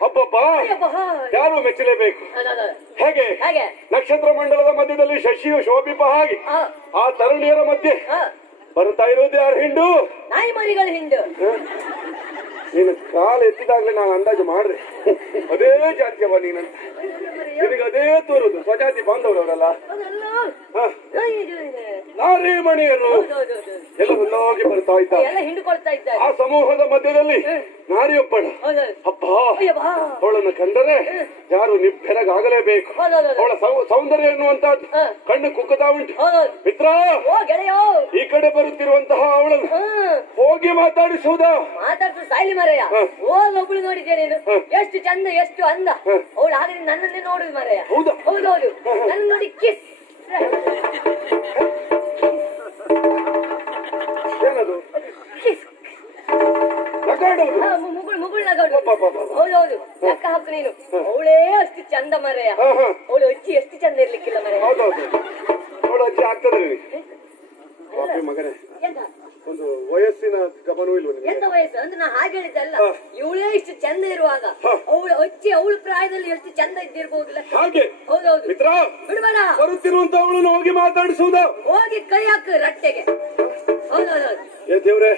ಹಬ್ಬಬ್ಬ ಯಾರು ಮೆಚ್ಚಲೇಬೇಕು. ಹೇಗೆ ನಕ್ಷತ್ರ ಮಂಡಲದ ಮಧ್ಯದಲ್ಲಿ ಶಶಿಯು ಶೋಭಿಪ ಹಾಗೆ ಆ ತರುಣಿಯರ ಮಧ್ಯೆ ಬರ್ತಾ ಇರೋದು ಯಾರು ಹಿಂಡು? ನಾಯಿ ಮರಿಗಳ ಹಿಂಡು. ನೀನು ಕಾಲು ಎತ್ತಿದಾಗ್ಲೇ ನಾನು ಅಂದಾಜು ಮಾಡ್ದೆ ಅದೇ ಜಾತಿಯವ ನೀನಂತ. ನಿನಗೆ ಅದೇ ತೋರುದು ಸ್ವಜಾತಿ ಬಾಂಧವರವರಲ್ಲ. ನಾರಿ ಮಣಿಯರು ಎಲ್ಲ ಒಂದಾಗಿ ಬರ್ತಾ ಇದ್ದಾರೆ. ಆ ಸಮೂಹದ ಮಧ್ಯದಲ್ಲಿ ನಾರಿಯೊಬ್ಬಳು ಅಪ್ಪ ಅವಳನ್ನು ಕಂಡರೆ ಯಾರು ನಿಬ್ಬೆರಗಾಗಲೇಬೇಕು. ಅವಳ ಸೌಂದರ್ಯ ಎನ್ನುವಂತಹದ್ದು ಕಣ್ಣು ಕುಕ್ಕುತ್ತಾ ಉಂಟು. ಮಿತ್ರ, ಈ ಕಡೆ ಬರುತ್ತಿರುವಂತಹ ಅವಳನ್ನು ಹೋಗಿ ಮಾತಾಡಿಸುವುದಾ? ಸಾಯ್ಲಿ ಮರಯ್ಯ. ಒಬ್ಳು ನೋಡಿದ್ದೆ ನೀನು, ಎಷ್ಟು ಚಂದ ಎಷ್ಟು ಅಂದ. ಅವಳು ಆದ್ರೆ ನನ್ನನ್ನೇ ನೋಡುದು ಮರಯ್ಯ. ಹೌದೌದು, ನನ್ನ ನೋಡಿ ಕಿಸ್. ಏನದು? ಮುಗುಳ್ ನಗಾಡು. ಹೌದೌದು, ಲೆಕ್ಕ ಹಾಕು ನೀನು. ಅವಳೇ ಅಷ್ಟು ಚಂದ ಮರಯ್ಯ. ಅವಳು ಅಜ್ಜಿ ಎಷ್ಟು ಚಂದ ಇರ್ಲಿಕ್ಕಿಲ್ಲ ಮರಯ್ಯ. ಹೌದೌದು, ಅವಳು ಅಜ್ಜಿ ಆಗ್ತದೆ ಮಗನೇ. ಒಂದು ವಯಸ್ಸಿನ ಗಮನವೂ ಇಲ್ವ? ಎಂತ ವಯಸ್ಸು ಅಂದ್ರೆ ನಾ ಹಾಗೆ ಹೇಳಿದ್ದಲ್ಲ. ಇವಳೇ ಇಷ್ಟು ಚಂದ ಇರುವಾಗ ಅವಳು ಅಜ್ಜಿ ಅವಳ ಪ್ರಾಯದಲ್ಲಿ ಎಷ್ಟು ಚಂದ ಇದ್ದಿರ್ಬಹುದಿಲ್ಲ. ಹಾಗೆ ಹೌದೌದು. ಮಿತ್ರ, ಬಿಡ್ಬೇಡ. ಬರುತ್ತಿರುವಂತ ಅವಳನ್ನು ಹೋಗಿ ಮಾತಾಡಿಸುವುದ? ಹೋಗಿ ಕೈ ಹಾಕು ರಟ್ಟೆಗೆ. ಹೌದೌದು. ಏ ದೇವ್ರೆ,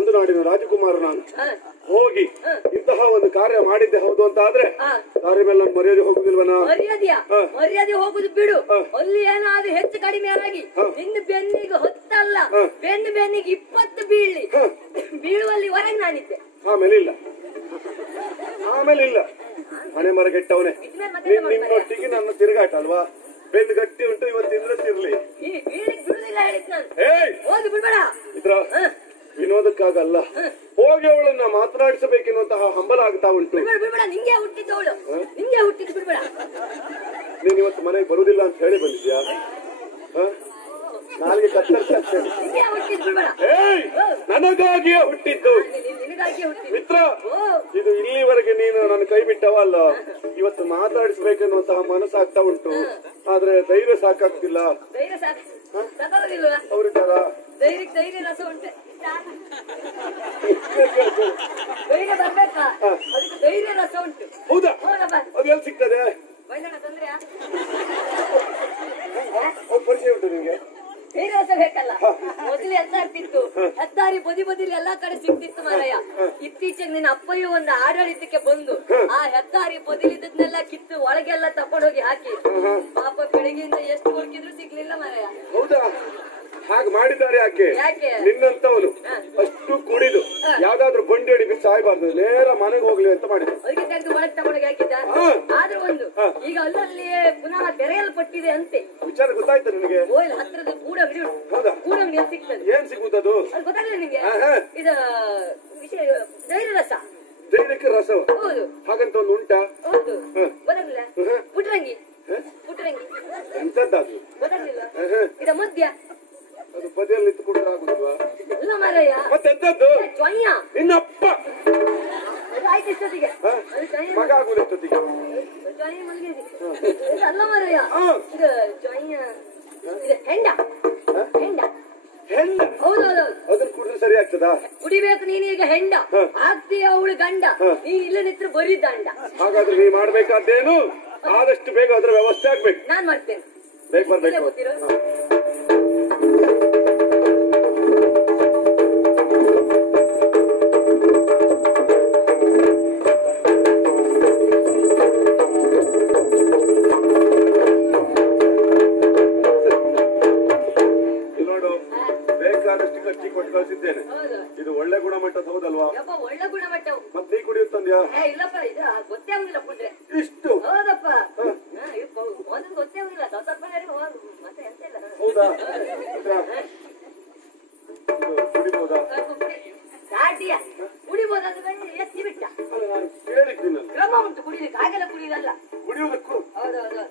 ಒಂದು ನಾಡಿನ ರಾಜಕುಮಾರ ನಾನು ಹೋಗಿ ಇಂತಹ ಒಂದು ಕಾರ್ಯ ಮಾಡಿದ್ದೆ ಹೌದು ಅಂತ ಆದ್ರೆ ದಾರಿ ಮೇಲೆ ನಾನು ಮರ್ಯಾದೆ ಹೋಗುದಿಲ್ವನ? ಮರ್ಯಾದೆ ಹೋಗುದು ಬಿಡು. ಅಲ್ಲಿ ಏನಾದ್ರೂ ಹೆಚ್ಚು ಕಡಿಮೆ ಆಗಿ ನಿನ್ನ ಬೆನ್ನಿಗೆ ಹೊತ್ತಲ್ಲ, ಬೆನ್ನಿಗೆ 20 ಬೀಳುವಲ್ಲಿ ಹೊರಗೆ ನಾನಿದ್ದೆ. ಆಮೇಲೆ ಇಲ್ಲ ಮನೆ ಮರಗೆಟ್ಟವನೇ ನಿನ್ನೊಟ್ಟಿಗೆ ನನ್ನ ತಿರುಗಾಟ ಅಲ್ವಾ? ಬೆನ್ನು ಗಟ್ಟಿ ಉಂಟು, ಇವತ್ತಿಂದ್ರೆ ತಿರ್ಲಿ. ಬಿಡುದಿಲ್ಲ ಹೇಳಿದ್ ನಾನು. ಹೋಗಿ ಬಿಡ್ಬೇಡ ಮಿತ್ರ. ವಿನೋದಕ್ಕಾಗಲ್ಲ, ಹೋಗಿ ಅವಳನ್ನ ಮಾತನಾಡಿಸಬೇಕೆನ್ನುವಂತಹ ಹಂಬಲ ಆಗ್ತಾ ಉಂಟು. ನಿಂಗೆ ಹುಟ್ಟಿದ್ದವಳು, ನಿಂಗೆ ಹುಟ್ಟಿದ್ದು ಬಿಡ್ಬೇಡ. ನೀನ್ ಇವತ್ತು ಮನೆಗೆ ಬರುದಿಲ್ಲ ಅಂತ ಹೇಳಿ ಬಂದಿದ್ಯಾ? ನಾಲ್ಗೆ ಕತ್ತರಿಸಿ ನನಗಾಗಿಯೇ ಹುಟ್ಟಿದ್ದು ಮಿತ್ರ. ಇದು ಇಲ್ಲಿವರೆಗೆ ನೀನು ನನ್ನ ಕೈ ಬಿಟ್ಟವ ಅಲ್ಲ. ಇವತ್ತು ಮಾತಾಡಿಸ್ಬೇಕೆನ್ನುವಂತಹ ಮನಸ್ಸಾಗ್ತಾ ಉಂಟು, ಆದ್ರೆ ಧೈರ್ಯ ಸಾಕಾಗ್ತಿಲ್ಲ. ಅವ್ರಿದ್ದಾರ? ಧೈರ್ಯ ರಸ ಉಂಟೆ. ಧೈರ್ಯ ಬರ್ಬೇಕಾ? ಅದಕ್ಕೆ ಧೈರ್ಯ ರಸ ಉಂಟು. ಹೌದಾ? ಅದು ಎಲ್ಲಿ ಸಿಗ್ತದೆ? ತೊಂದ್ರೆಯಾ? ಪರಿಚಯ ಉಂಟು ನಿಮ್ಗೆ? ಧೈರ್ಯ ರಸ ಬೇಕಲ್ಲ. ಮೊದಲು ಎಂತ ಆಗ್ತಿತ್ತು, ಹೆದ್ದಾರಿ ಬದಿಲಿ ಎಲ್ಲಾ ಕಡೆ ಸಿಗ್ತಿತ್ತು ಮಾರಾಯ. ಇತ್ತೀಚೆಗೆ ನಿನ್ನ ಅಪ್ಪಯ್ಯ ಒಂದು ಆಡಳಿತಕ್ಕೆ ಬಂದು ಆ ಹೆದ್ದಾರಿ ಬದಿಲಿದ್ದನ್ನೆಲ್ಲ ಕಿತ್ತು ಒಳಗೆಲ್ಲ ತಕೊಂಡೋಗಿ ಹಾಕಿ ಪಾಪ ಬೆಳಗ್ಗೆಯಿಂದ ಎಷ್ಟು ಹುಡುಕಿದ್ರು ಸಿಗ್ಲಿಲ್ಲ ಮಾರಾಯ. ಹೌದಾ? ಹಾಗೆ ಮಾಡಿದ್ದಾರೆ. ಯಾಕೆ? ನಿನ್ನಂತವನು ಅಷ್ಟು ಕುಡಿದು ಯಾವ್ದಾದ್ರು ಬಂಡಿ ಅಡಿ ಬಿಸಿ ಸಾಯ್ಬಾರ್ದು, ನೇರ ಮನೆಗೆ ಹೋಗ್ಲಿ ಅಂತ ಮಾಡಿದ್ರು. ಅದಕ್ಕೆ ತೆಗೆದು ಒಳಗೆ ತಗೊಂಡೋಗಿ ಹಾಕಿದ್ದ. ಆದ್ರೂ ಒಂದು ಈಗ ಅಲ್ಲಲ್ಲಿ ಪುನಃ ತೆರೆಯಲ್ಪಟ್ಟಿದೆ ಅಂತೆ. ವಿಚಾರ ಗೊತ್ತಾಯ್ತು ನನಗೆ? ಓಯ್ಲ್ ಹತ್ರದ ಗೂಡಂಗಡಿ ಸಿಗ್ತದೆ. ಏನ್ ಸಿಗುತ್ತದು? ಅದು ಗೊತ್ತಾಗಲಿಲ್ಲ ನಿಮ್ಗೆ? ಇದು ವಿಷಯ ಧೈರ್ಯ ರಸ. ಧೈರ್ಯಕ್ಕೆ ರಸ? ಹೌದು. ಹಾಗಂತ ಒಂದು ಉಂಟಾ? ಹೌದು. ಗೊತ್ತಾಗಲಿಲ್ಲ? ಪುಟ್ರಂಗಿ. ಎಂತದ್ದು? ಗೊತ್ತಾಗಲಿಲ್ಲ? ಇದ ಮದ್ಯ. ಅದು ಬದಿಯಲ್ಲಿ ನಿಂತುಕೊಂಡ್ರೆ ಆಗುದಿಲ್ವಾ? ಇಲ್ಲ ಮಾರಾಯ. ಮತ್ತೆಂತದ್ದು? ಜ್ವಾಯ. ನಿನ್ನಪ್ಪ ಆಯ್ತು ಇಷ್ಟೊತ್ತಿಗೆ ಮಗ ಆಗುದು ಎಷ್ಟೊತ್ತಿಗೆ? ಜ್ವಾಯ ಮಲಗಿದೆ. ಅಲ್ಲ ಮಾರಾಯ, ಇದು ಜ್ವಾಯ ಹೆಂಡ. ಹೌದೌದು. ಅದನ್ನ ಕುಡಿದ್ರೆ ಸರಿ ಆಗ್ತದಾ? ಕುಡಿಬೇಕು ನೀನೀಗ ಹೆಂಡ ಆಗ್ತೀಯ, ಅವಳು ಗಂಡ. ನೀ ಇಲ್ಲ ನಿತ್ರ ಬರೀ ದಂಡ. ಹಾಗಾದ್ರೆ ನೀ ಮಾಡ್ಬೇಕಾದ್ದೇನು? ಆದಷ್ಟು ಬೇಗ ಅದ್ರ ವ್ಯವಸ್ಥೆ ಆಗ್ಬೇಕು. ನಾನ್ ಮಾಡ್ತೇನೆ. ಬೇಗ ಬರ್ಬೇಕು. ಇದು ಒಳ್ಳೆ ಗುಣಮಟ್ಟದ ಹೌದಲ್ವಾ? ಒಳ್ಳೆ ಗುಣಮಟ್ಟ. ಮತ್ತೆ ನೀ ಕುಡಿಯುತ್ತಂದ್ಯಾ? ಇಲ್ಲಪ್ಪ, ಇದು ಗೊತ್ತೇ ಆಗುದಿಲ್ಲ ಕುಡ್ರೆ. ಇಷ್ಟು? ಹೌದಪ್ಪ, ಒಂದೊಂದು ಗೊತ್ತೇ ಆಗುದಿಲ್ಲ. ಸ್ವಲ್ಪ ಮತ್ತೆ ಎಂತ ಇಲ್ಲ. ಹೌದಾ? ಕುಡಿಬಹುದಾ? ಗಾಡಿಯ ಕುಡಿಬಹುದಾದ್ರೆ ಎತ್ತಿ ಬಿಟ್ಟ. ನಾನು ಕೇಳಿದ್ದೀನ. ಕ್ರಮ ಉಂಟು ಕುಡಿಲಿಕ್ಕೆ, ಹಾಗೆಲ್ಲ ಕುಡಿಯೋದಲ್ಲ. ಕುಡಿಯುವುದಕ್ಕೂ? ಹೌದೌದು.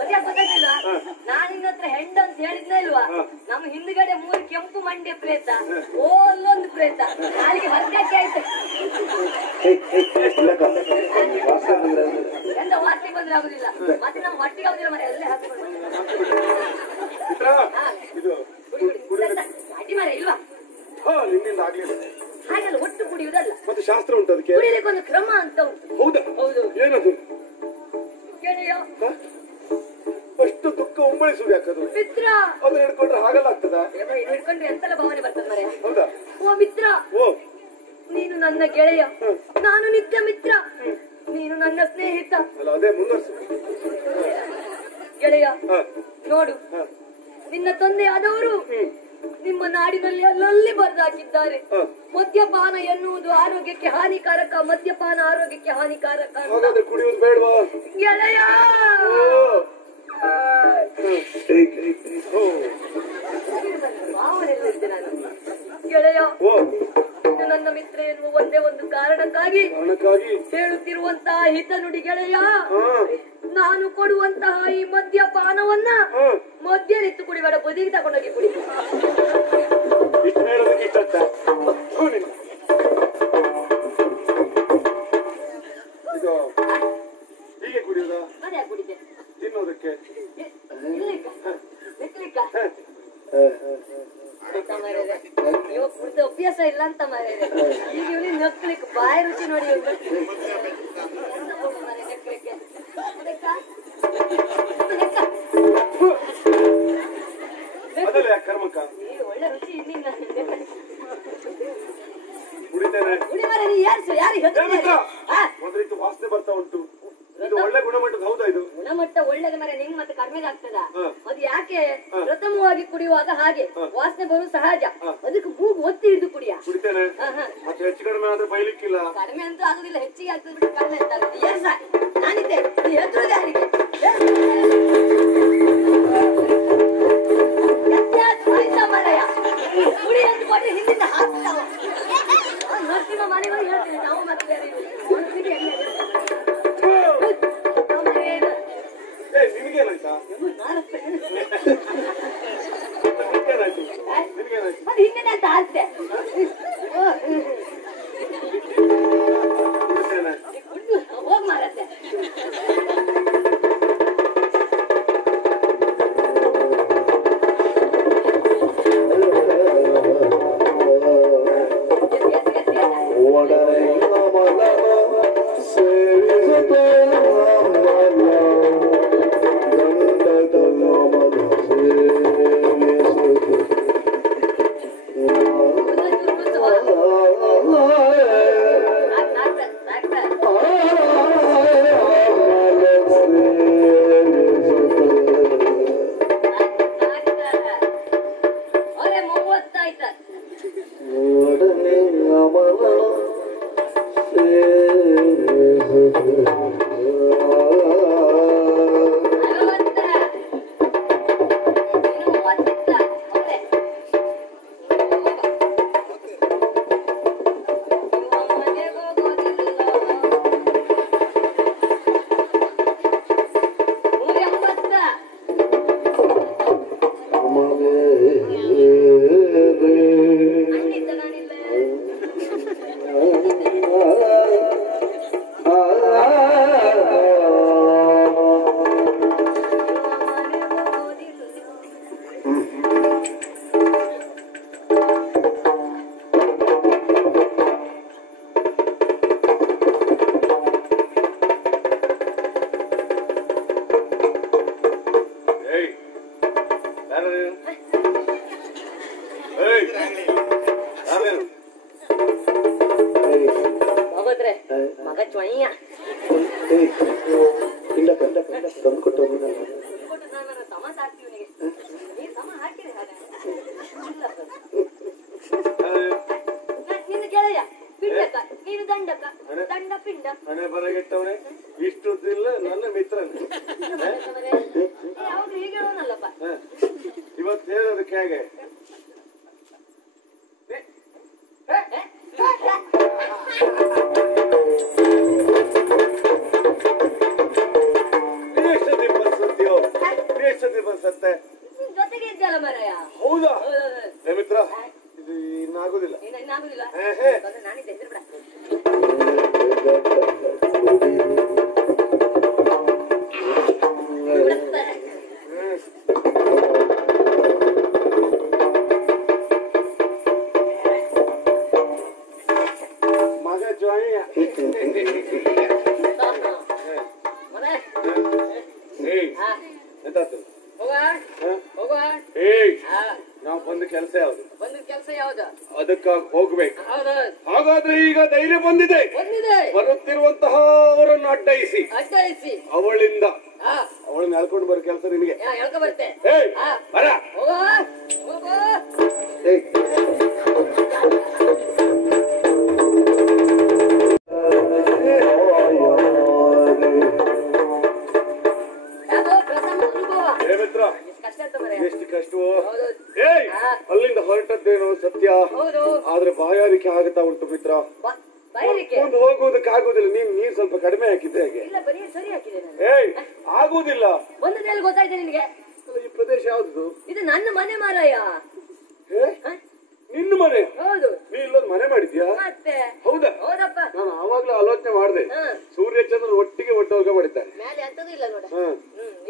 ಅದೇ ಗೊತ್ತಾಗಿಲ್ಲ. ನಾನು ನಿನ್ನ ಹತ್ರ ಹೆಂಡ ಅಂತ ಹೇಳಿದ್ನ ಇಲ್ವಾ? ನಮ್ಮ ಹಿಂದ್ಗಡೆ 3 ಕೆಂಪು ಮಂಡ್ಯ ಪ್ರೇತ, ಅಲ್ಲೊಂದು ಪ್ರೇತ, ನಾಲಿಗೆ ಹೊರಗಾಕಿ ಆಯ್ತು. ಎಂತ ವಾಸನೆ ಬಂದ್ರೆ ಆಗುದಿಲ್ಲ ಮತ್ತೆ ನಮ್ಮ ಹೊಟ್ಟಿಗೆ ಆಗುದಿಲ್ಲ ಮರ ಅಲ್ಲೇ ಹಾಕ್ಕೊಂಡು ಅಡ್ಡಿ ಮರ ಇಲ್ವಾ ಹಾಗಲ್ಲ ಒಟ್ಟು ಕುಡಿಯುವುದಲ್ಲ ಮತ್ತೆ ಶಾಸ್ತ್ರ ಉಂಟು ಅದಕ್ಕೆ ಕುಡಿಯಲಿಕ್ಕೆ ಒಂದು ಕ್ರಮ ಅಂತ ಉಂಟು ಹೌದಾ ಹೌದು ಏನದು ಗೆಳೆಯ ಅಷ್ಟು ದುಃಖ ಉಂಬಳಿಸುವುದು ಯಾಕದು ಮಿತ್ರ ಅದು ಹಿಡ್ಕೊಂಡ್ರೆ ಹಾಗಲ್ಲ ಆಗ್ತದ ಹಿಡ್ಕೊಂಡ್ರೆ ಎಂತೆಲ್ಲ ಭಾವನೆ ಬರ್ತದೆ ಮರೆ ಹೌದಾ ಓ ಮಿತ್ರ ಓ ನೀನು ನನ್ನ ಗೆಳೆಯ ನಾನು ನಿತ್ಯ ಮಿತ್ರ ನೀನು ನನ್ನ ಸ್ನೇಹಿತ ಅಲ್ಲ ಅದೇ ಮುಂದುವರ್ಸು ಗೆಳೆಯ ನೋಡು ನಿನ್ನ ತಂದೆ ಆದವರು ನಿಮ್ಮ ನಾಡಿನಲ್ಲಿ ಅಲ್ಲಲ್ಲಿ ಬರೆದಾಕಿದ್ದಾರೆ ಮದ್ಯಪಾನ ಎನ್ನುವುದು ಆರೋಗ್ಯಕ್ಕೆ ಹಾನಿಕಾರಕ ಮದ್ಯಪಾನ ಆರೋಗ್ಯಕ್ಕೆ ಹಾನಿಕಾರಕ ಹಾಗಾದ್ರೆ ಕುಡಿಯುವುದು ಬೇಡವಾ ಗೆಳೆಯ ಗೆಳೆಯ ಇದು ನನ್ನ ಮಿತ್ರ ಎನ್ನುವ ಒಂದೇ ಒಂದು ಕಾರಣಕ್ಕಾಗಿ ಹೇಳುತ್ತಿರುವಂತಹ ಹಿತ ನುಡಿ ಗೆಳೆಯ ನಾನು ಕೊಡುವಂತಹ ಈ ಮದ್ಯಪಾನವನ್ನ ಮದ್ಯರಿತ್ತು ಕುಡಿಬೇಡ ಬದಿಗೆ ತಗೊಂಡೋಗಿ ಕುಡಿ ಹೀಗೆ ಕುಡಿಯುವುದಾ ಅದೇ ಕುಡಿದೆ ತಿನ್ನೋದಕ್ಕೆ ಇವಾಗ ಕುಡಿದ ಅಭ್ಯಾಸ ಇಲ್ಲ ಅಂತ ಮಾರೇರೆ ಈಗ ಇವನಿಗೆ ನಕ್ಲಿಕ್ಕೆ ಬಾಯಿ ರುಚಿ ನೋಡಿ ಒಳ್ಳೆ ರುಚಿ ಇನ್ನಿಲ್ಲ ಕುಡಿ ಮಾರೆ ನೀ ಯಾರು ಯಾರಿಗೆ ಒಂದು ರೀತಿ ವಾಸನೆ ಬರ್ತಾ ಉಂಟು ಇದು ಒಳ್ಳೆ ಗುಣಮಟ್ಟದ ಹೌದಾ ಇದು ಗುಣಮಟ್ಟ ಒಳ್ಳೇದು ಮರೆ ನಿಂಗ್ ಮತ್ತೆ ಕಡಿಮೆ ಆಗ್ತದ ಅದು ಯಾಕೆ ಪ್ರಥಮವಾಗಿ ಕುಡಿಯುವಾಗ ಹಾಗೆ ವಾಸನೆ ಬರುವುದು ಸಹಜ ಅದಕ್ಕೆ ಮೂಗು ಒತ್ತಿ ಹಿಡಿದು ಕುಡಿಯ ಕುಡಿತೇನೆ ಮತ್ತೆ ಹೆಚ್ಚು ಕಡಿಮೆ ಆದ್ರೆ ಬೈಲಿಕ್ಕಿಲ್ಲ ಕಡಿಮೆ ಅಂತೂ ಆಗುದಿಲ್ಲ ಹೆಚ್ಚಿಗೆ ಆಗ್ತದೆ ಬಿಟ್ಟು ಕಡಿಮೆ ಅಂತ ಆಗುತ್ತೆ ಏನ್ ಸರ್ ನಾನಿದ್ದೆ ನೀ ಹೆದ್ರುದು ಯಾರಿಗೆ ಮರಯ ಕುಡಿ ಅಂತ ಕೊಟ್ಟರೆ ಹಿಂದಿಂದ ಹಾಕ್ತಾವ ನರ್ಸಿನ ಮನೆಗೆ ಹೇಳ್ತೀನಿ ನಾವು ಮತ್ತೆ ಅದು ಹಿಂದಿನ ಅಂತ ಆಸ್ತೆ ಹೋಗ್ ಮಾರತ್ತೆ ಮಗ ಚೊಯ್ಯ ಸಮ ಸಾಕ್ತೀವಿ ನೀನು ಸಮ ಹಾಕಿದೆ ನಿನ್ನ ಗೆಳೆಯ ಪಿಂಡಕ ನೀನು ದಂಡಕ ದಂಡ ಪಿಂಡ ಮನೆ ಬರಗೆಟ್ಟವನೇ ಇಷ್ಟೊತ್ತಿಲ್ಲ ನನ್ನ ಮಿತ್ರನೇ ಯಾವಾಗ ಹೀಗೆ ಹೇಳೋನಲ್ಲಪ್ಪ ಇವತ್ತು ಹೇಳೋದಕ್ಕೆ ಹೇಗೆ ಜೊತೆಗೆ ಇದ್ದಲ್ಲ ಮರಯ ಹೌದಾ ಮಿತ್ರ ಇದು ಇನ್ನಾಗುದಿಲ್ಲ ನಾನಿದ್ದೆ ನಾವು ಬಂದ ಕೆಲಸ ಯಾವ್ದು? ಕೆಲಸ ಯಾವ್ದು? ಅದಕ್ಕಾಗಿ ಹೋಗ್ಬೇಕು. ಹಾಗಾದ್ರೆ ಈಗ ಧೈರ್ಯ ಬಂದಿದೆ. ಬರುತ್ತಿರುವಂತಹ ಅವರನ್ನು ಅಡ್ಡಾಯಿಸಿ ಅವಳನ್ನ ಎಳ್ಕೊಂಡು ಬರೋ ಕೆಲಸ ನಿನಗೆ. ಬರ. ಎಷ್ಟು ಕಷ್ಟವೋ. ಅಲ್ಲಿಂದ ಹೊರಟದ್ದೇನೋ ಸತ್ಯ, ಆದ್ರೆ ಬಾಯಾರಿಕೆ ಆಗುತ್ತಾ ಉಂಟು ಮಿತ್ರ. ಮುಂದೆ ಹೋಗುವುದಕ್ಕಾಗುದಿಲ್ಲ. ನೀನ್ ಸ್ವಲ್ಪ ಕಡಿಮೆ ಹಾಕಿದ್ದೆ ಹಾಗೆ. ಆಗುವುದಿಲ್ಲ. ಗೊತ್ತಾಯ್ತು ನಿನ್ಗೆ? ಈ ಪ್ರದೇಶ ಯಾವ್ದು? ಇದು ನನ್ನ ಮನೆ ಮಾರಾಯ. ನಿನ್ನ ಮನೆ? ಹೌದು. ನೀ ಇಲ್ಲೊಂದು ಮನೆ ಮಾಡಿದ್ಯಾ? ಹೌದಾ? ಹೌದಪ್ಪ. ನಾನು ಆವಾಗ್ಲೂ ಆಲೋಚನೆ ಮಾಡಿದೆ, ಸೂರ್ಯ ಚಂದ್ರ ಒಟ್ಟಿಗೆ ಒಟ್ಟೋಗ ಮಾಡಿದ್ದಾರೆ. ಮೇಲೆ ಅಂತದೂ ಇಲ್ಲ ನೋಡ.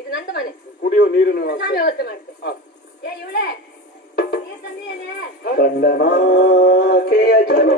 ಇದು ನನ್ನ ಮನೆ. ಕುಡಿಯೋ ನೀರಿನ ನಾನು ವ್ಯವಸ್ಥೆ ಮಾಡ್ತೇನೆ. ಇವಳೆ ನೀರ್ ತಂದಿದ್ದೇನೆ. ಕಂಡನಾಕೆಯ ಜನ್ಮ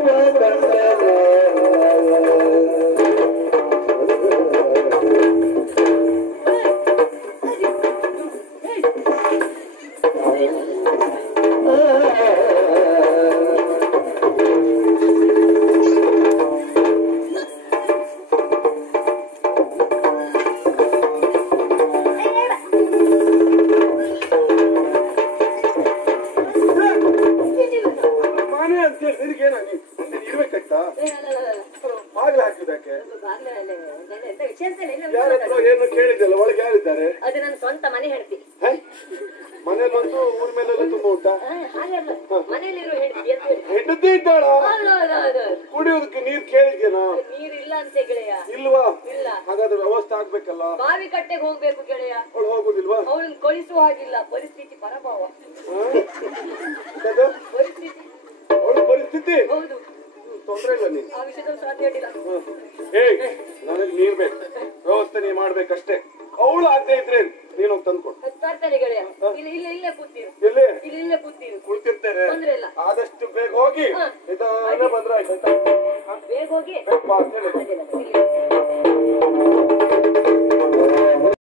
ಏನು ಕೇಳಿದ್ದಲ್ಲ, ಒಳಗೆ ಯಾರಿದ್ದಾರೆ? ಅದು ನನ್ನ ಸ್ವಂತ ಮನೆ ಹೆಂಡತಿ. ಮನೇಲಿ ಒಂದು ಊರ ಮೇಲೆಲ್ಲ ತುಂಬಾ ಉಂಟಾ? ಮನೆಯಲ್ಲಿರೋ ಹೆಂಡತಿ ಇದ್ದಾಳ? ಕುಡಿಯೋದಕ್ಕೆ ನೀರ್ ಕೇಳಿದ್ಯೇನಾ? ನೀರು ಇಲ್ಲ ಅಂತ ಗೆಳೆಯ. ಇಲ್ವಾ? ಇಲ್ಲ. ಹಾಗಾದ್ರೆ ವ್ಯವಸ್ಥೆ ಆಗ್ಬೇಕಲ್ಲ. ಬಾವಿ ಕಟ್ಟೆಗೆ ಹೋಗ್ಬೇಕು ಗೆಳೆಯ. ಅವಳು ಹೋಗುದಿಲ್ವಾ? ಅವಳನ್ನ ಕಳಿಸುವ ಹಾಗಿಲ್ಲ, ಪರಿಸ್ಥಿತಿ ಪರಭಾವ. ಪರಿಸ್ಥಿತಿ ಅವಳ ಪರಿಸ್ಥಿತಿ? ಹೌದು. ತೊಂದ್ರೆ ಇಲ್ಲ. ನೀನು ಆ ವಿಷಯದಲ್ಲಿ ಸಾಧ್ಯ ಇಲ್ಲ. ನನಗೆ ನೀರ್ ಬೇಕು, ವ್ಯವಸ್ಥೆ ನೀ ಮಾಡ್ಬೇಕಷ್ಟೇ. ಅವಳು ಆಗದೆ ಇದ್ರೆ ನೀನು ಹೋಗಿ ತಂದ್ಕೊಡು. ತರ್ತೇನೆ ಗೆಳೆಯ. ಇಲ್ಲೇ ಕೂತೀರು. ಎಲ್ಲಿ? ಇಲ್ಲೇ ಕೂತೀರು. ಕುಳಿತಿರ್ತೇನೆ. ತೊಂದ್ರೆ ಇಲ್ಲ. ಆದಷ್ಟು ಬೇಗ ಹೋಗಿ ನಿಧಾನ ಬಂದ್ರೆ ಆಯ್ತಾ? ಬೇಗ ಹೋಗಿ. ಬಾ ಅಂತ ಹೇಳಿ.